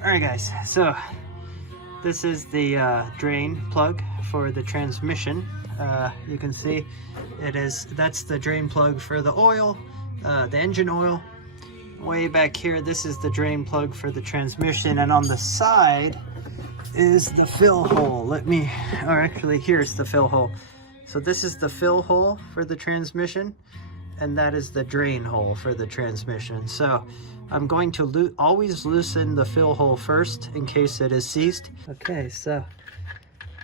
Alright guys, so this is the drain plug for the transmission. You can see that's the drain plug for the oil, the engine oil. Way back here, this is the drain plug for the transmission, and on the side is the fill hole. Here's the fill hole. So this is the fill hole for the transmission, and that is the drain hole for the transmission. So I'm going to always loosen the fill hole first in case it is seized. Okay, so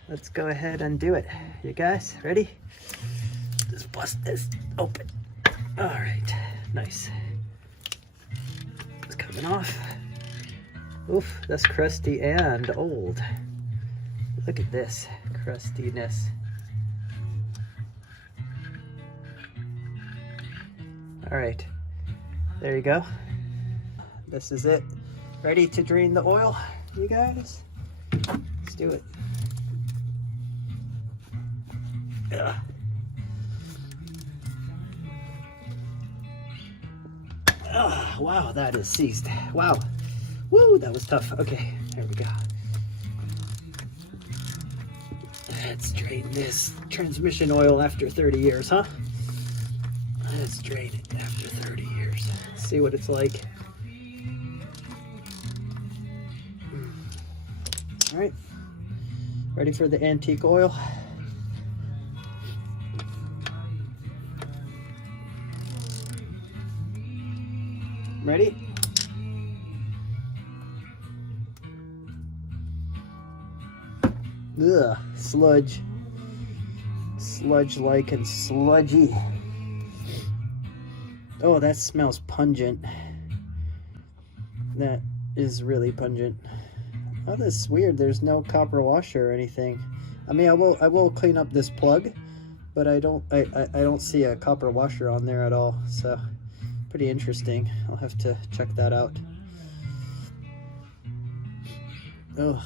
let's go ahead and do it. You guys ready? Just bust this open. All right, nice. It's coming off. Oof, that's crusty and old. Look at this crustiness. All right, there you go. This is it. Ready to drain the oil, you guys? Let's do it. Yeah. Oh, wow, that is seized. Wow. Woo, that was tough. Okay, there we go. Let's drain this transmission oil after 30 years, huh? Let's drain it after 30 years. See what it's like. All right, ready for the antique oil? Ready? Ugh, sludge. Sludge-like and sludgy. Oh, that smells pungent. That is really pungent. Oh, that's weird. There's no copper washer or anything. I mean, I will clean up this plug, but I don't see a copper washer on there at all. So, pretty interesting. I'll have to check that out. Oh,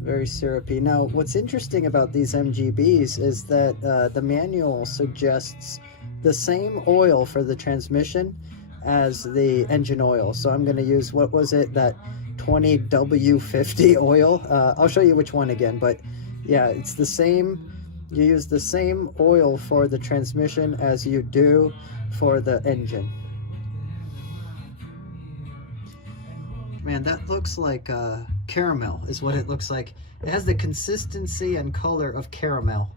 very syrupy. Now, what's interesting about these MGBs is that the manual suggests the same oil for the transmission as the engine oil. So I'm going to use, what was it, that 20W50 oil. I'll show you which one again, but yeah, it's the same. You use the same oil for the transmission as you do for the engine. Man, that looks like caramel is what it looks like. It has the consistency and color of caramel.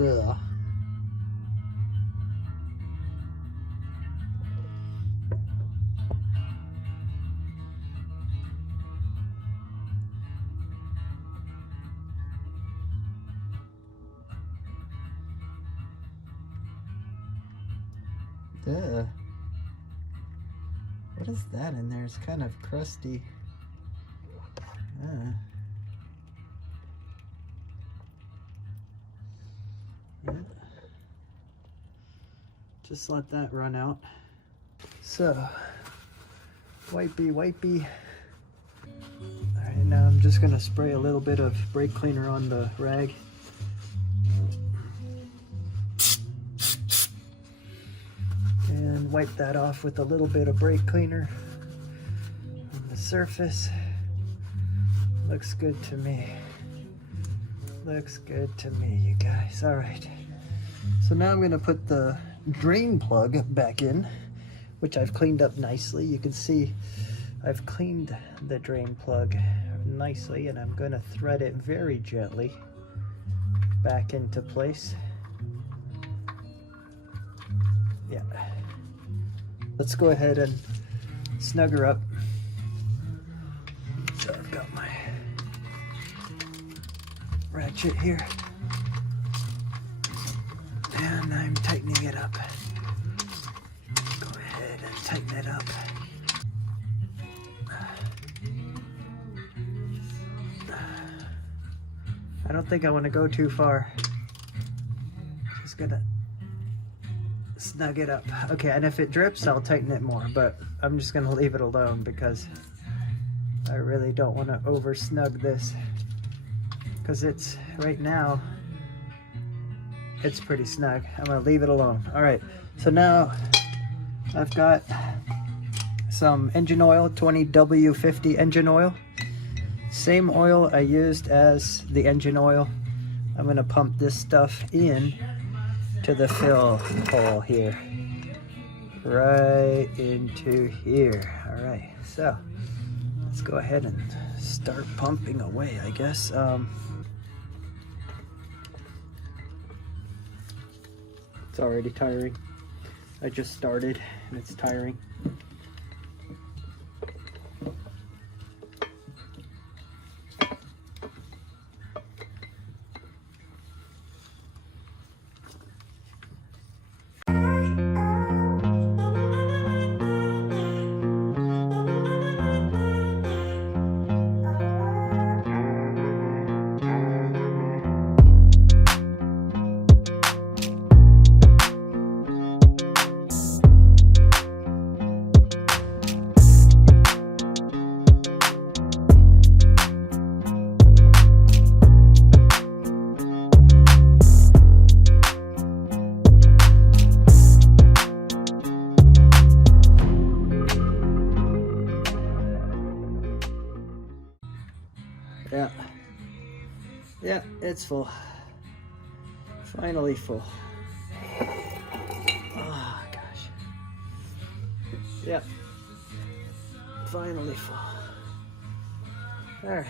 Ugh. Ugh. What is that in there? It's kind of crusty. Just let that run out. So, wipey. Alright, now I'm just gonna spray a little bit of brake cleaner on the rag. And wipe that off with a little bit of brake cleaner on the surface. Looks good to me. Looks good to me, you guys. Alright. So now I'm gonna put the drain plug back in, which I've cleaned up nicely. You can see I've cleaned the drain plug nicely, and I'm going to thread it very gently back into place. Yeah. Let's go ahead and snug her up. So I've got my ratchet here. And I'm tightening it up. Go ahead and tighten it up. I don't think I want to go too far. Just gonna snug it up. Okay, and if it drips, I'll tighten it more, but I'm just gonna leave it alone because I really don't want to over snug this. because it's right now it's pretty snug. I'm gonna leave it alone. All right, so now I've got some engine oil, 20W50 engine oil. Same oil I used as the engine oil. I'm gonna pump this stuff in to the fill hole here. Right into here. All right, so let's go ahead and start pumping away, I guess. It's already tiring. I just started and it's tiring. Yeah, it's full. Finally full. Oh gosh. Yeah, finally full. All right.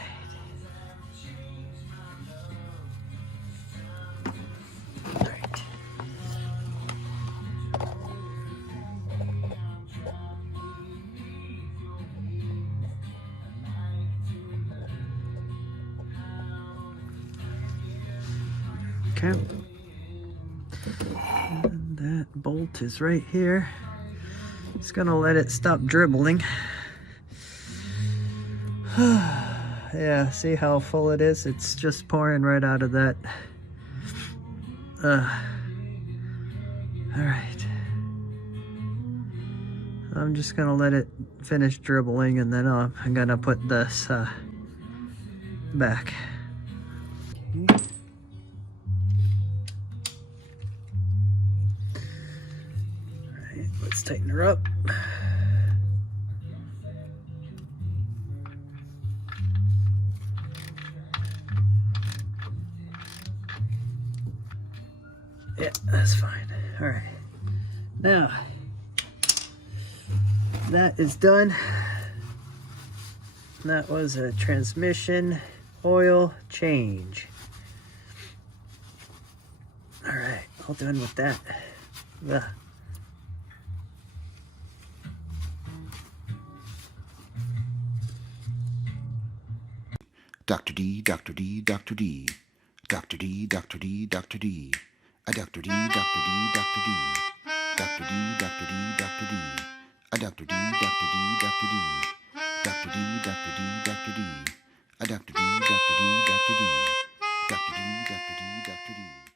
All right. Okay, and that bolt is right here. Just gonna let it stop dribbling. Yeah, see how full it is? It's just pouring right out of that. All right. I'm just gonna let it finish dribbling, and then I'm gonna put this back. Okay. Let's tighten her up. Yeah, that's fine. All right. Now, that is done. That was a transmission oil change. All right, all done with that. Ugh. Dr. D, Dr. D, Dr. D, Dr. D, Dr. D, Dr. D, a Dr. D, Dr. D, Dr. D, Dr. D, Dr. D, Dr. D, a Dr. D, Dr. D, Dr. D, Dr. D, Dr. D, Dr. D, a Dr. D, Dr. D, Dr. D, Dr. D, Dr. D, Dr. D.